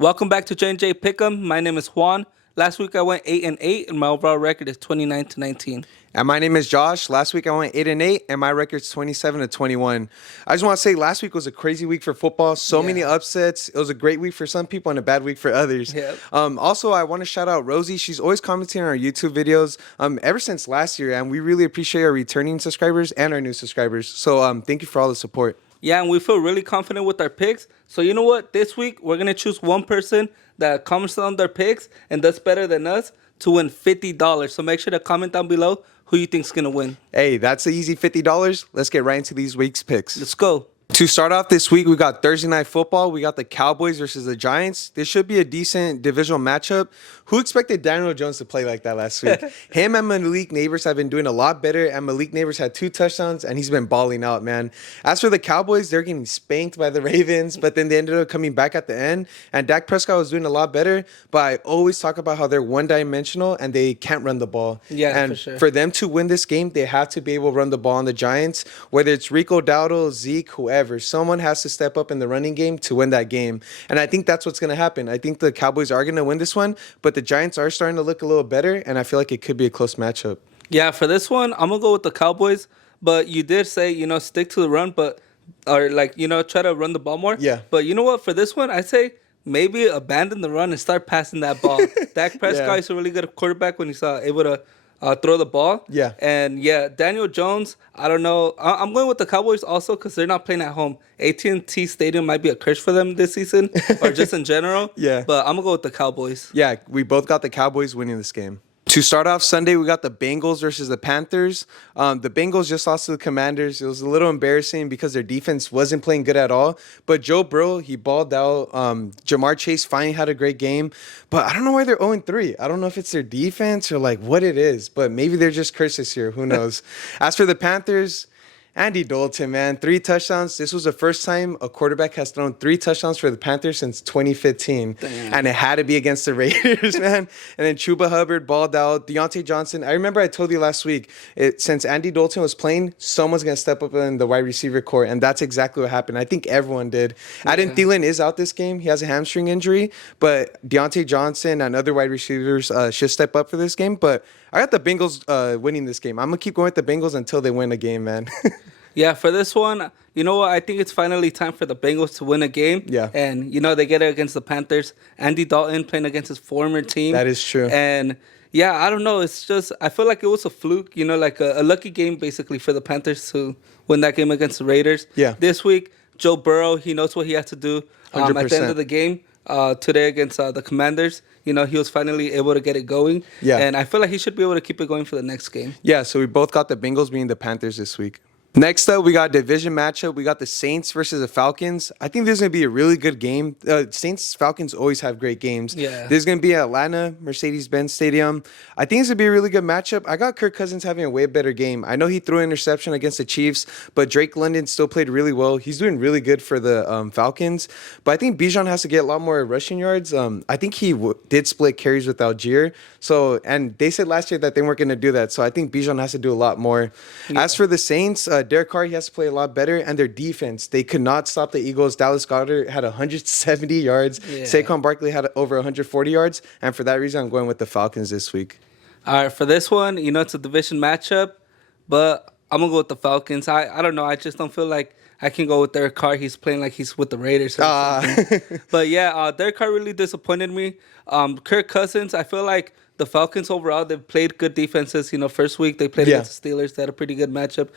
Welcome back to JandJPickEm. My name is Juan. Last week I went 8-8, and my overall record is 29-19. And my name is Josh. Last week I went 8-8, and my record's 27-21. I just want to say last week was a crazy week for football. So many upsets. It was a great week for some people and a bad week for others. Yep. Also, I want to shout out Rosie. She's always commenting on our YouTube videos ever since last year, and we really appreciate our returning subscribers and our new subscribers. So thank you for all the support. Yeah, and we feel really confident with our picks. So you know what? This week we're gonna choose one person that comments on their picks and does better than us to win $50. So make sure to comment down below who you think's gonna win. Hey, that's the easy $50. Let's get right into these week's picks. Let's go. To start off this week, we got Thursday Night Football. We got the Cowboys versus the Giants. This should be a decent divisional matchup. Who expected Daniel Jones to play like that last week? Him and Malik Neighbors have been doing a lot better, and Malik Neighbors had 2 touchdowns, and he's been balling out, man. As for the Cowboys, they're getting spanked by the Ravens, but then they ended up coming back at the end, and Dak Prescott was doing a lot better, but I always talk about how they're one-dimensional, and they can't run the ball. Yeah, and for sure. For them to win this game, they have to be able to run the ball on the Giants, whether it's Rico Dowdle, Zeke, whoever. Someone has to step up in the running game to win that game. And I think that's what's going to happen. I think the Cowboys are going to win this one, but the Giants are starting to look a little better, and I feel like it could be a close matchup. Yeah, for this one, I'm going to go with the Cowboys. But you did say, stick to the run, or try to run the ball more. Yeah. But you know what? For this one, I say maybe abandon the run and start passing that ball. Dak Prescott is a really good quarterback when he's able to throw the ball. Yeah. And Daniel Jones, I don't know. I'm going with the Cowboys also because they're not playing at home. AT&T Stadium might be a curse for them this season or just in general. Yeah. But I'm going to go with the Cowboys. Yeah, we both got the Cowboys winning this game. To start off Sunday, we got the Bengals versus the Panthers. The Bengals just lost to the Commanders. It was a little embarrassing because their defense wasn't playing good at all. But Joe Burrow, he balled out. Jamar Chase finally had a great game. But I don't know why they're 0-3. I don't know if it's their defense or what it is. But maybe they're just cursed this year. Who knows? As for the Panthers, Andy Dalton, man, 3 touchdowns. This was the first time a quarterback has thrown 3 touchdowns for the Panthers since 2015. Damn. And it had to be against the Raiders, man. And then Chuba Hubbard balled out. Deontay Johnson. I remember I told you last week, since Andy Dalton was playing, someone's going to step up in the wide receiver core. And that's exactly what happened. I think everyone did. Yeah. Adam Thielen is out this game. He has a hamstring injury. But Deontay Johnson and other wide receivers should step up for this game. But I got the Bengals winning this game. I'm going to keep going with the Bengals until they win a game, man. Yeah, for this one, you know what? I think it's finally time for the Bengals to win a game. Yeah. And, they get it against the Panthers. Andy Dalton playing against his former team. That is true. And, I don't know. It's just, I feel like it was a fluke, like a lucky game, basically, for the Panthers to win that game against the Raiders. Yeah. This week, Joe Burrow, he knows what he has to do. 100%. At the end of the game, today against the Commanders, he was finally able to get it going. Yeah. And I feel like he should be able to keep it going for the next game. Yeah, so we both got the Bengals beating the Panthers this week. Next up, we got a division matchup. We got the Saints versus the Falcons. I think this is going to be a really good game. Saints-Falcons always have great games. Yeah. This is going to be at Atlanta, Mercedes-Benz Stadium. I think it's going to be a really good matchup. I got Kirk Cousins having a way better game. I know he threw an interception against the Chiefs, but Drake London still played really well. He's doing really good for the Falcons. But I think Bijan has to get a lot more rushing yards. I think he did split carries with Algier. And they said last year that they weren't going to do that. So I think Bijan has to do a lot more. Yeah. As for the Saints, Derek Carr, he has to play a lot better. And their defense, they could not stop the Eagles. Dallas Goedert had 170 yards. Yeah. Saquon Barkley had over 140 yards. And for that reason, I'm going with the Falcons this week. All right, for this one, it's a division matchup. But I'm going to go with the Falcons. I don't know. I just don't feel like I can go with Derek Carr. He's playing like he's with the Raiders. But Derek Carr really disappointed me. Kirk Cousins, I feel like the Falcons overall, they've played good defenses. First week they played against the Steelers. They had a pretty good matchup.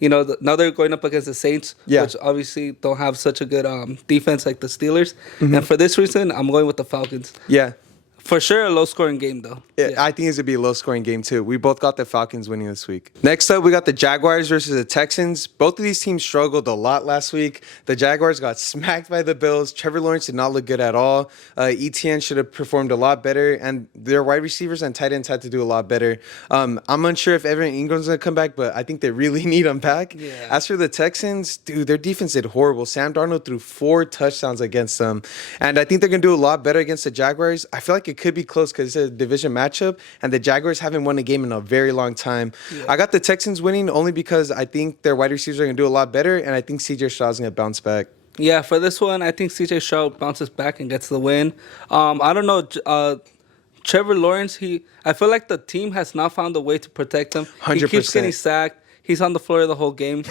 Now they're going up against the Saints, which obviously don't have such a good defense like the Steelers. Mm-hmm. And for this reason, I'm going with the Falcons. Yeah. For sure, a low-scoring game, though. Yeah, I think it's going to be a low-scoring game, too. We both got the Falcons winning this week. Next up, we got the Jaguars versus the Texans. Both of these teams struggled a lot last week. The Jaguars got smacked by the Bills. Trevor Lawrence did not look good at all. ETN should have performed a lot better, and their wide receivers and tight ends had to do a lot better. I'm unsure if Evan Ingram's going to come back, but I think they really need him back. Yeah. As for the Texans, dude, their defense did horrible. Sam Darnold threw 4 touchdowns against them, and I think they're going to do a lot better against the Jaguars. I feel like it could be close because it's a division matchup, and the Jaguars haven't won a game in a very long time. Yeah. I got the Texans winning only because I think their wide receivers are going to do a lot better, and I think C.J. Stroud's going to bounce back. Yeah, for this one, I think CJ Stroud bounces back and gets the win. I don't know. Trevor Lawrence, I feel like the team has not found a way to protect him. He keeps getting 100%. sacked. He's on the floor the whole game.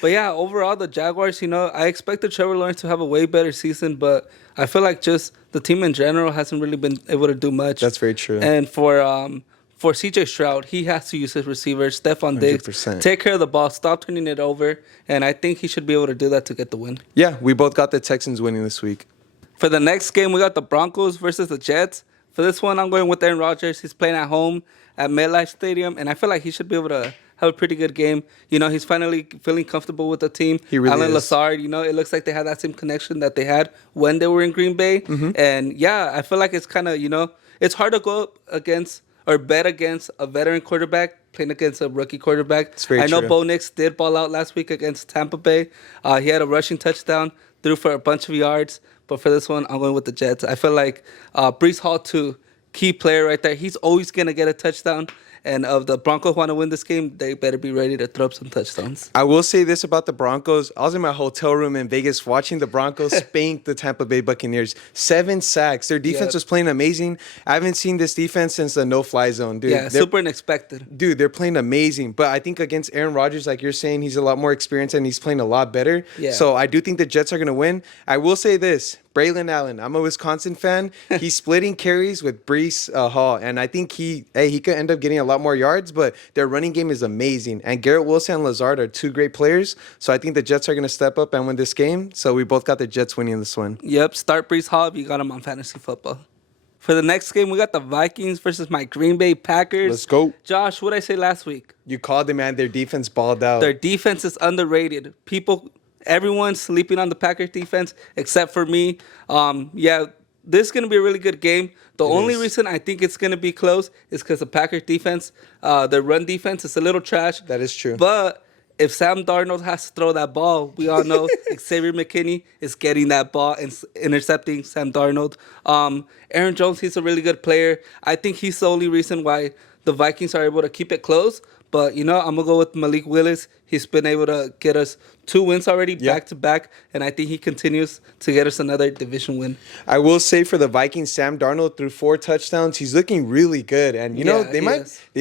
But yeah, overall, the Jaguars, I expected Trevor Lawrence to have a way better season, but I feel like just the team in general hasn't really been able to do much. That's very true. And for CJ Stroud, he has to use his receivers. Stephon Diggs, 100%. take care of the ball, stop turning it over, and I think he should be able to do that to get the win. Yeah, we both got the Texans winning this week. For the next game, we got the Broncos versus the Jets. For this one, I'm going with Aaron Rodgers. He's playing at home at MetLife Stadium, and I feel like he should be able to have a pretty good game. He's finally feeling comfortable with the team. He really Alan is. Lazard, it looks like they had that same connection that they had when they were in Green Bay. Mm-hmm. And yeah, I feel like it's kind of, it's hard to go up against or bet against a veteran quarterback playing against a rookie quarterback. It's very I know true. Bo Nix did ball out last week against Tampa Bay. He had a rushing touchdown, threw for a bunch of yards. But for this one, I'm going with the Jets. I feel like Breece Hall, too, key player right there. He's always going to get a touchdown. And if the Broncos want to win this game, they better be ready to throw up some touchdowns. I will say this about the Broncos. I was in my hotel room in Vegas watching the Broncos spank the Tampa Bay Buccaneers. 7 sacks. Their defense was playing amazing. I haven't seen this defense since the no-fly zone, dude. Yeah, super unexpected. Dude, they're playing amazing. But I think against Aaron Rodgers, like you're saying, he's a lot more experienced and he's playing a lot better. Yeah. So I do think the Jets are going to win. I will say this. Braylon Allen, I'm a Wisconsin fan. He's splitting carries with Breece Hall, and I think he could end up getting a lot more yards, but their running game is amazing. And Garrett Wilson and Lazard are 2 great players, so I think the Jets are going to step up and win this game. So we both got the Jets winning this one. Yep, start Breece Hall if you got him on fantasy football. For the next game, we got the Vikings versus my Green Bay Packers. Let's go. Josh, what did I say last week? You called it, man. Their defense balled out. Their defense is underrated. Everyone's sleeping on the Packers defense except for me. Yeah, this is going to be a really good game. The only reason I think it's going to be close is because the Packers defense, their run defense is a little trash. That is true. But if Sam Darnold has to throw that ball, we all know Xavier McKinney is getting that ball and intercepting Sam Darnold. Aaron Jones, he's a really good player. I think he's the only reason why the Vikings are able to keep it close. But, I'm going to go with Malik Willis. He's been able to get us 2 wins already, back to back. And I think he continues to get us another division win. I will say for the Vikings, Sam Darnold threw 4 touchdowns. He's looking really good. And, they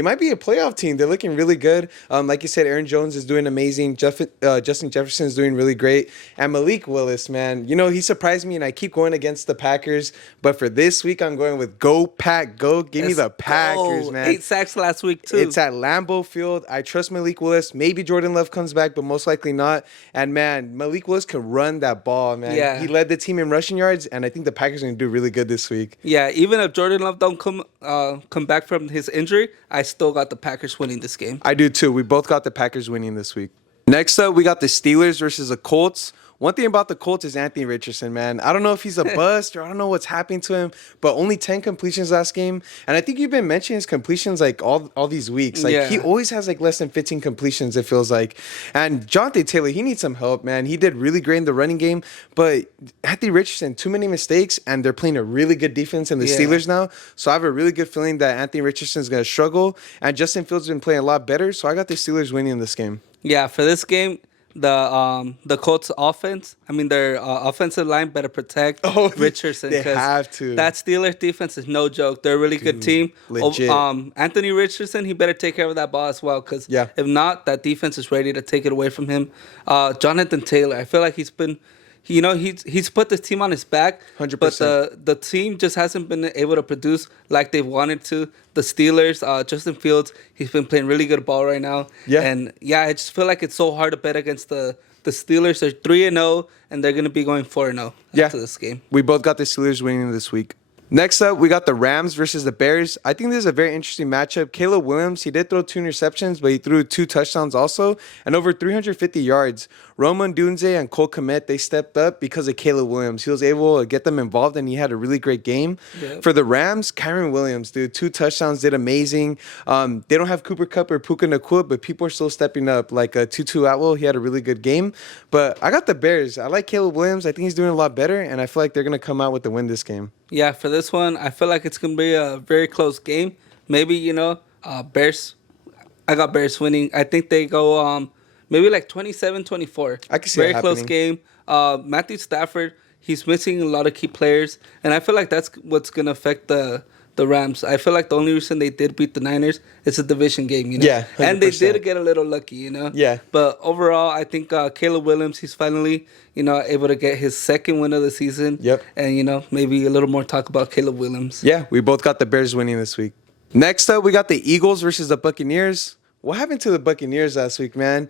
might be a playoff team. They're looking really good. Like you said, Aaron Jones is doing amazing. Justin Jefferson is doing really great. And Malik Willis, man, he surprised me. And I keep going against the Packers. But for this week, I'm going with Go Pack Go. Give me the Packers, man. 8 sacks last week, too. It's at Lambeau Field. I trust Malik Willis. Maybe Jordan Love comes back, but most likely not. And, man, Malik Willis can run that ball, man. Yeah. He led the team in rushing yards, and I think the Packers are going to do really good this week. Yeah, even if Jordan Love don't come back from his injury, I still got the Packers winning this game. I do, too. We both got the Packers winning this week. Next up, we got the Steelers versus the Colts. One thing about the Colts is Anthony Richardson, man. I don't know if he's a bust or I don't know what's happening to him, but only 10 completions last game. And I think you've been mentioning his completions like all these weeks. Like he always has like less than 15 completions, it feels like. And Jonathan Taylor, he needs some help, man. He did really great in the running game, but Anthony Richardson, too many mistakes, and they're playing a really good defense in the Steelers now. So I have a really good feeling that Anthony Richardson is going to struggle, and Justin Fields has been playing a lot better. So I got the Steelers winning this game. Yeah, for this game, the Colts offense, their offensive line better protect Richardson. They have to. That Steelers defense is no joke. They're a really good team. Legit. Anthony Richardson, he better take care of that ball as well, because if not, that defense is ready to take it away from him. Jonathan Taylor, I feel like he's been... he's put this team on his back, 100%. But the team just hasn't been able to produce like they wanted to. The Steelers, Justin Fields, he's been playing really good ball right now. Yeah. And I just feel like it's so hard to bet against the Steelers. They're 3-0, and they're going to be going 4-0 after this game. We both got the Steelers winning this week. Next up, we got the Rams versus the Bears. I think this is a very interesting matchup. Caleb Williams, he did throw 2 interceptions, but he threw 2 touchdowns also and over 350 yards. Roman Dunze and Cole Kmet, they stepped up because of Caleb Williams. He was able to get them involved, and he had a really great game. Yep. For the Rams, Kyron Williams, dude, 2 touchdowns, did amazing. They don't have Cooper Kupp or Puka Nacua, but people are still stepping up. Like Tutu Atwell, he had a really good game. But I got the Bears. I like Caleb Williams. I think he's doing a lot better, and I feel like they're going to come out with the win this game. Yeah, for this one, I feel like it's going to be a very close game. Maybe, Bears. I got Bears winning. I think they go maybe like 27-24. I can see very that close happening. game. Matthew Stafford, he's missing a lot of key players, and I feel like that's what's gonna affect the Rams. I feel like the only reason they did beat the Niners is a division game, Yeah, 100%. And they did get a little lucky, Yeah. But overall, I think Caleb Williams, he's finally, able to get his second win of the season. Yep. And, maybe a little more talk about Caleb Williams. Yeah, we both got the Bears winning this week. Next up, we got the Eagles versus the Buccaneers. What happened to the Buccaneers last week, man?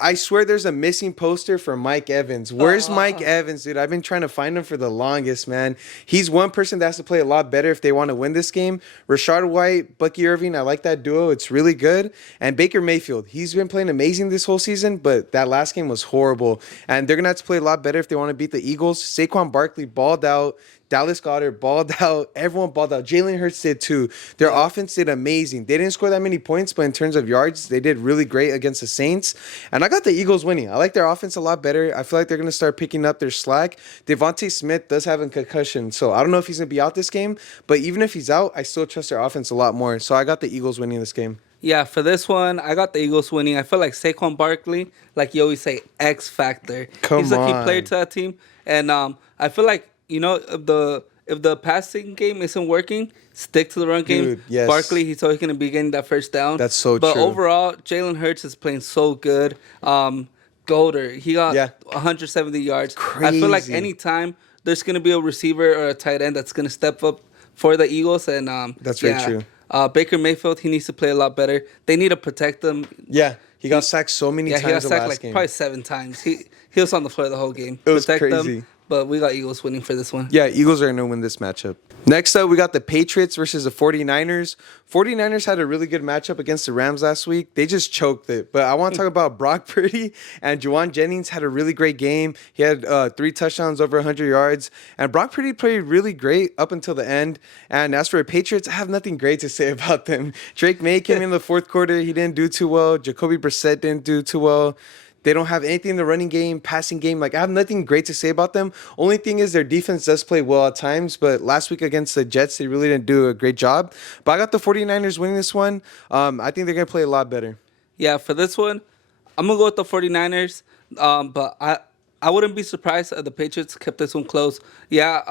I swear there's a missing poster for Mike Evans. Where's Mike Evans, dude? I've been trying to find him for the longest, man. He's one person that has to play a lot better if they want to win this game. Rashard White, Bucky Irving, I like that duo. It's really good. And Baker Mayfield, he's been playing amazing this whole season, but that last game was horrible. And they're going to have to play a lot better if they want to beat the Eagles. Saquon Barkley balled out. Dallas Goedert balled out. Everyone balled out. Jalen Hurts did too. Their offense did amazing. They didn't score that many points, but in terms of yards, they did really great against the Saints. And I got the Eagles winning. I like their offense a lot better. I feel like they're going to start picking up their slack. Devontae Smith does have a concussion, so I don't know if he's going to be out this game. But even if he's out, I still trust their offense a lot more. So I got the Eagles winning this game. Yeah, for this one, I got the Eagles winning. I feel like Saquon Barkley, like you always say, X factor. He's a key player to that team. And I feel like, if the passing game isn't working, stick to the run game. Dude, yes. Barkley, he's always going to be getting that first down. That's so but true. But overall, Jalen Hurts is playing so good. Goedert, he got 170 yards. Crazy. I feel like anytime there's going to be a receiver or a tight end that's going to step up for the Eagles. And that's very true. Baker Mayfield, he needs to play a lot better. They need to protect him. Yeah, he got sacked so many times. He got the sacked last like game. probably 7 times. He was on the floor the whole game. It was protect crazy. them. But we got Eagles winning for this one. Yeah, Eagles are going to win this matchup. Next up, we got the Patriots versus the 49ers. 49ers had a really good matchup against the Rams last week. They just choked it. But I want to talk about Brock Purdy and Juwan Jennings had a really great game. He had 3 touchdowns, over 100 yards. And Brock Purdy played really great up until the end. And as for the Patriots, I have nothing great to say about them. Drake May came in the fourth quarter. He didn't do too well. Jacoby Brissett didn't do too well. They don't have anything in the running game, passing game. Like, I have nothing great to say about them. Only thing is their defense does play well at times. But last week against the Jets, they really didn't do a great job. But I got the 49ers winning this one. I think they're going to play a lot better. Yeah, for this one, I'm going to go with the 49ers. But I wouldn't be surprised if the Patriots kept this one close. Yeah,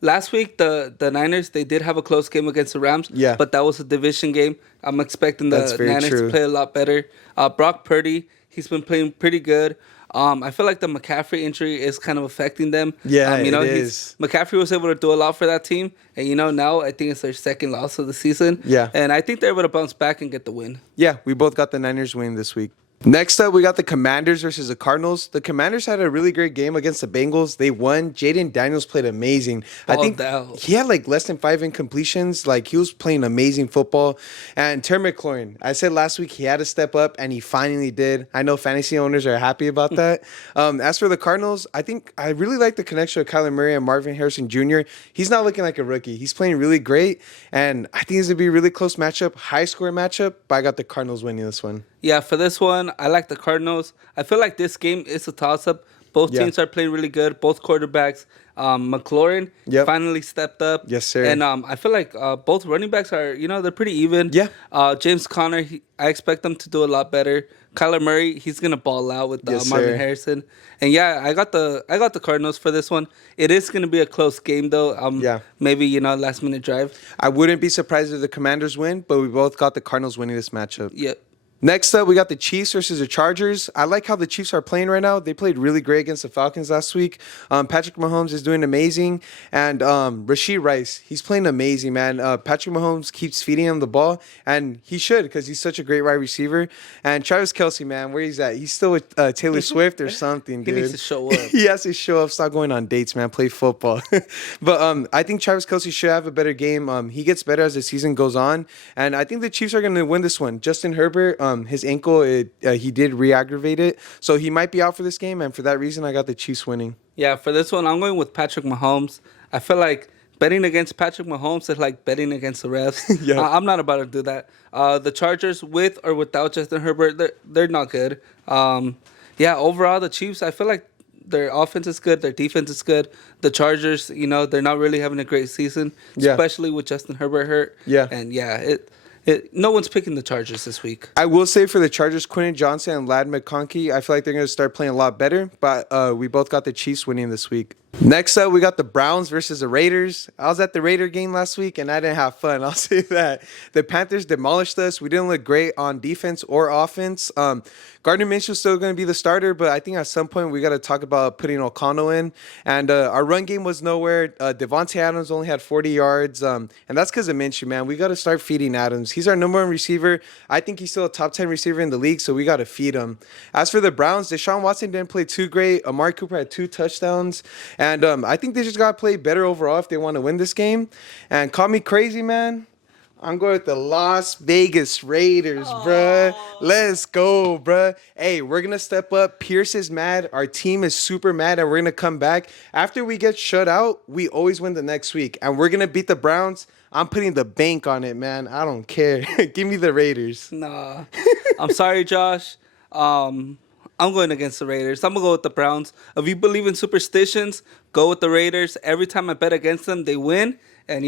last week, the Niners, they did have a close game against the Rams. Yeah. But that was a division game. I'm expecting the Niners to play a lot better. Brock Purdy, he's been playing pretty good. I feel like the McCaffrey injury is kind of affecting them. Yeah, it is. McCaffrey was able to do a lot for that team. And, now I think it's their second loss of the season. Yeah. And I think they're able to bounce back and get the win. Yeah, we both got the Niners winning this week. Next up, we got the Commanders versus the Cardinals. The Commanders had a really great game against the Bengals. They won. Jaden Daniels played amazing. I think he had like less than 5 incompletions. Like, he was playing amazing football. And Terry McLaurin, I said last week he had to step up, and he finally did. I know fantasy owners are happy about that. As for the Cardinals, I think I really like the connection of Kyler Murray and Marvin Harrison Jr. He's not looking like a rookie. He's playing really great, and I think it's going to be a really close matchup, high-scoring matchup, but I got the Cardinals winning this one. Yeah, for this one, I like the Cardinals. I feel like this game is a toss-up. Both teams are playing really good. Both quarterbacks. McLaurin finally stepped up. Yes, sir. And I feel like both running backs are, they're pretty even. Yeah. James Conner, I expect them to do a lot better. Kyler Murray, he's gonna ball out with Marvin Harrison. And yeah, I got the Cardinals for this one. It is gonna be a close game though. Maybe last minute drive. I wouldn't be surprised if the Commanders win, but we both got the Cardinals winning this matchup. Yep. Next up, we got the Chiefs versus the Chargers. I like how the Chiefs are playing right now. They played really great against the Falcons last week. Patrick Mahomes is doing amazing. And Rashee Rice, he's playing amazing, man. Patrick Mahomes keeps feeding him the ball, and he should because he's such a great wide receiver. And Travis Kelce, man, where he's at? He's still with Taylor Swift or something, dude. He needs to show up. He has to show up. Stop going on dates, man. Play football. But I think Travis Kelce should have a better game. He gets better as the season goes on. And I think the Chiefs are going to win this one. Justin Herbert, his ankle, he did re-aggravate it. So he might be out for this game, and for that reason, I got the Chiefs winning. Yeah, for this one, I'm going with Patrick Mahomes. I feel like betting against Patrick Mahomes is like betting against the refs. I'm not about to do that. The Chargers, with or without Justin Herbert, they're not good. Overall, the Chiefs, I feel like their offense is good, their defense is good. The Chargers, they're not really having a great season, especially with Justin Herbert hurt. Yeah. And No one's picking the Chargers this week. I will say for the Chargers, Quentin Johnson and Lad McConkey, I feel like they're going to start playing a lot better. But we both got the Chiefs winning this week. Next up, we got the Browns versus the Raiders. I was at the Raider game last week, and I didn't have fun. I'll say that. The Panthers demolished us. We didn't look great on defense or offense. Gardner Minshew's still going to be the starter, but I think at some point we got to talk about putting O'Connell in. And our run game was nowhere. Devontae Adams only had 40 yards, and that's because of Minshew, man. We got to start feeding Adams. He's our number one receiver. I think he's still a top 10 receiver in the league, so we got to feed him. As for the Browns, Deshaun Watson didn't play too great. Amari Cooper had 2 touchdowns. And I think they just got to play better overall if they want to win this game. And call me crazy, man. I'm going with the Las Vegas Raiders, bruh. Let's go, bruh. Hey, we're going to step up. Pierce is mad. Our team is super mad, and we're going to come back. After we get shut out, we always win the next week. And we're going to beat the Browns. I'm putting the bank on it, man. I don't care. Give me the Raiders. Nah. I'm sorry, Josh. I'm going against the Raiders. I'm going to go with the Browns. If you believe in superstitions, go with the Raiders. Every time I bet against them, they win. And,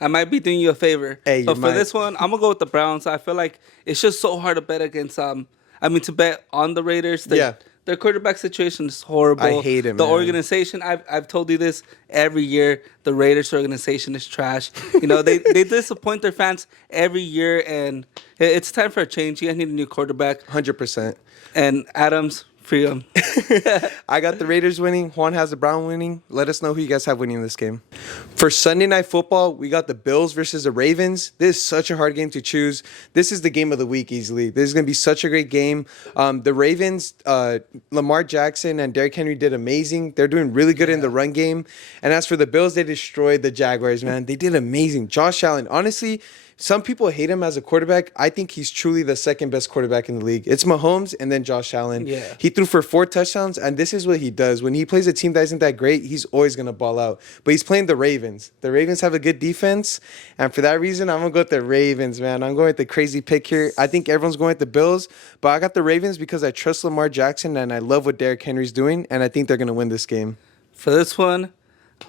I might be doing you a favor. Hey, but for this one, I'm going to go with the Browns. I feel like it's just so hard to bet against, to bet on the Raiders. Their quarterback situation is horrible. I hate it, The man. organization, I've told you this every year, the Raiders organization is trash. They disappoint their fans every year, and it's time for a change. You guys need a new quarterback. 100%. And Adams, free him. I got the Raiders winning. Juan has the Brown winning. Let us know who you guys have winning this game. For Sunday Night Football, we got the Bills versus the Ravens. This is such a hard game to choose. This is the game of the week easily. This is going to be such a great game. The Ravens, Lamar Jackson and Derrick Henry did amazing. They're doing really good in the run game. And as for the Bills, they destroyed the Jaguars, man. They did amazing. Josh Allen, honestly, some people hate him as a quarterback. I think he's truly the second best quarterback in the league. It's Mahomes and then Josh Allen. Yeah. He threw for 4 touchdowns, and this is what he does. When he plays a team that isn't that great, he's always going to ball out. But he's playing the Ravens. The Ravens have a good defense, and for that reason, I'm going to go with the Ravens, man. I'm going with the crazy pick here. I think everyone's going with the Bills, but I got the Ravens because I trust Lamar Jackson, and I love what Derrick Henry's doing, and I think they're going to win this game. For this one,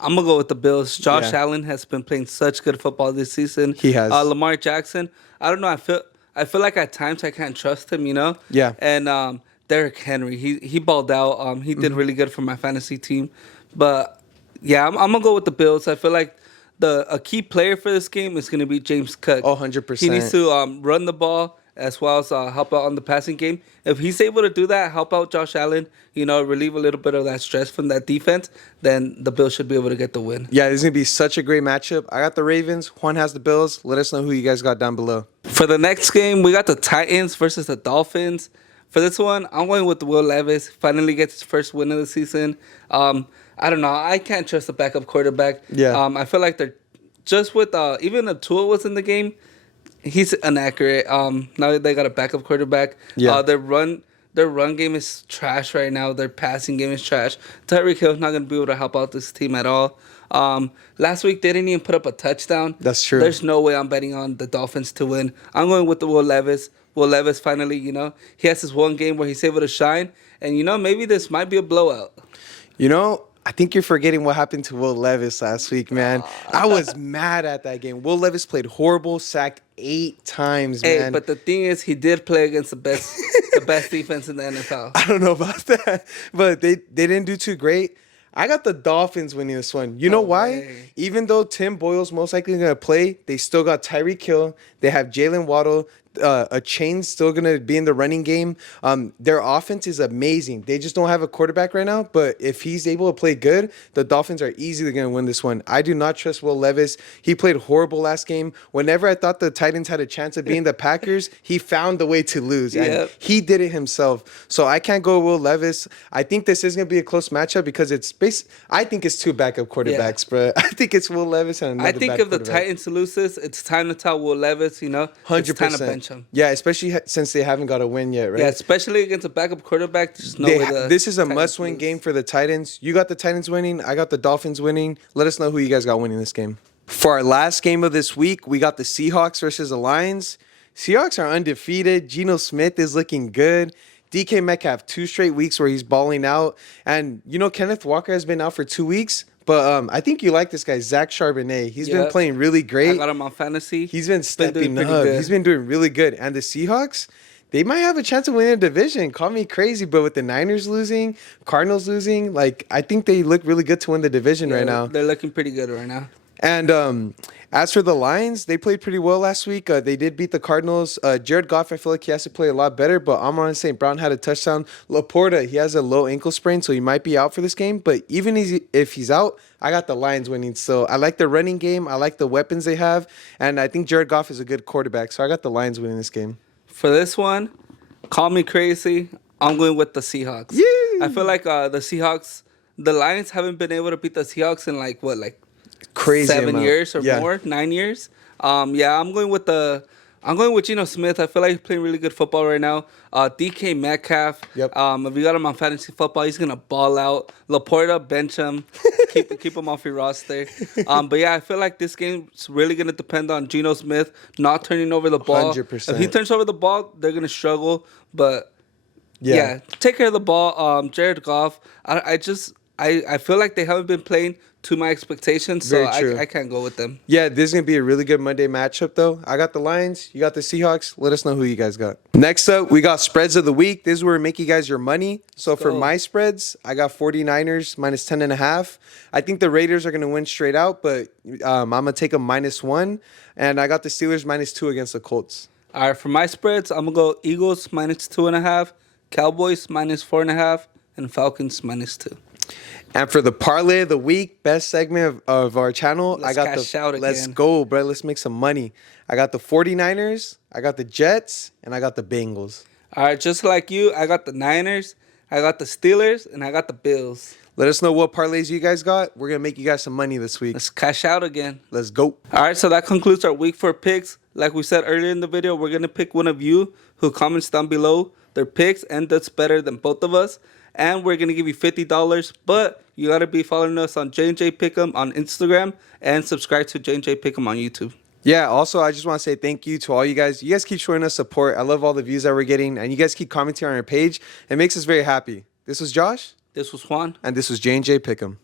I'm going to go with the Bills. Josh Allen has been playing such good football this season. He has. Lamar Jackson, I don't know. I feel like at times I can't trust him, Yeah. And Derrick Henry, he balled out. He did really good for my fantasy team. But, yeah, I'm going to go with the Bills. I feel like a key player for this game is going to be James Cook. Oh, 100%. He needs to run the ball as well as help out on the passing game. If he's able to do that, help out Josh Allen, relieve a little bit of that stress from that defense, then the Bills should be able to get the win. Yeah, this is going to be such a great matchup. I got the Ravens. Juan has the Bills. Let us know who you guys got down below. For the next game, we got the Titans versus the Dolphins. For this one, I'm going with Will Levis. Finally gets his first win of the season. I don't know. I can't trust the backup quarterback. Yeah. I feel like they're just with even if Tua was in the game, he's inaccurate. Now they got a backup quarterback. Yeah. Their run game is trash right now. Their passing game is trash. Tyreek Hill's not going to be able to help out this team at all. Last week, they didn't even put up a touchdown. That's true. There's no way I'm betting on the Dolphins to win. I'm going with the Will Levis. Will Levis finally, he has this one game where he's able to shine. And, maybe this might be a blowout. I think you're forgetting what happened to Will Levis last week, man. I was mad at that game. Will Levis played horrible, sacked 8 times, man. Hey, but the thing is, he did play against the best defense in the NFL. I don't know about that, but they didn't do too great. I got the Dolphins winning this one. You know why? Way. Even though Tim Boyle's most likely going to play, they still got Tyreek Hill. They have Jalen Waddle. A chain's still going to be in the running game. Their offense is amazing. They just don't have a quarterback right now. But if he's able to play good, the Dolphins are easily going to win this one. I do not trust Will Levis. He played horrible last game. Whenever I thought the Titans had a chance of being the Packers, he found the way to lose. And he did it himself. So I can't go Will Levis. I think this is going to be a close matchup because I think it's 2 backup quarterbacks, bro. I think it's Will Levis and another I think if the Titans lose this, it's time to tell Will Levis, 100%. It's time to bench him. Yeah, especially since they haven't got a win yet, right? Yeah, especially against a backup quarterback. There's no way this is a must-win game for the Titans. You got the Titans winning. I got the Dolphins winning. Let us know who you guys got winning this game. For our last game of this week, we got the Seahawks versus the Lions. Seahawks are undefeated. Geno Smith is looking good. DK Metcalf, 2 straight weeks where he's balling out. And, Kenneth Walker has been out for 2 weeks, But I think you like this guy, Zach Charbonnet. He's been Yep. playing really great. I got him on fantasy. He's been stepping doing up. pretty good. He's been doing really good. And the Seahawks, they might have a chance of winning a division. Call me crazy, but with the Niners losing, Cardinals losing, like I think they look really good to win the division right now. They're looking pretty good right now. And as for the Lions, they played pretty well last week. They did beat the Cardinals. Jared Goff, I feel like he has to play a lot better, but Amon St. Brown had a touchdown. Laporta, he has a low ankle sprain, so he might be out for this game. But even if he's out, I got the Lions winning. So I like the running game. I like the weapons they have. And I think Jared Goff is a good quarterback. So I got the Lions winning this game. For this one, call me crazy. I'm going with the Seahawks. Yeah. I feel like the Seahawks, the Lions haven't been able to beat the Seahawks in like Crazy 7 amount. years or more, 9 years. I'm going with Geno Smith. I feel like he's playing really good football right now. DK Metcalf. Yep. If you got him on fantasy football, he's gonna ball out. Laporta, bench him, keep him off your roster. But yeah, I feel like this game's really gonna depend on Geno Smith not turning over the ball. 100%. If he turns over the ball, they're gonna struggle. But yeah, take care of the ball. Jared Goff. I feel like they haven't been playing to my expectations, so I can't go with them. Yeah, this is going to be a really good Monday matchup, though. I got the Lions. You got the Seahawks. Let us know who you guys got. Next up, we got spreads of the week. This is where we make you guys your money. So for my spreads, I got 49ers minus 10.5. I think the Raiders are going to win straight out, but I'm going to take them -1. And I got the Steelers -2 against the Colts. All right, for my spreads, I'm going to go Eagles -2.5, Cowboys -4.5, and Falcons -2. And for the parlay of the week, best segment of our channel, Let's I got cash out let's again. go, bro. Let's make some money. I got the 49ers, I got the Jets, and I got the Bengals. All right, just like you, I got the Niners, I got the Steelers, and I got the Bills. Let us know what parlays you guys got. We're going to make you guys some money this week. Let's cash out again. Let's go. All right, so that concludes our week 4 picks. Like we said earlier in the video, we're going to pick one of you who comments down below their picks and does better than both of us. And we're going to give you $50, but you got to be following us on JandJPickEm on Instagram and subscribe to JandJPickEm on YouTube. Yeah, also, I just want to say thank you to all you guys. You guys keep showing us support. I love all the views that we're getting, and you guys keep commenting on our page. It makes us very happy. This was Josh. This was Juan. And this was JandJPickEm.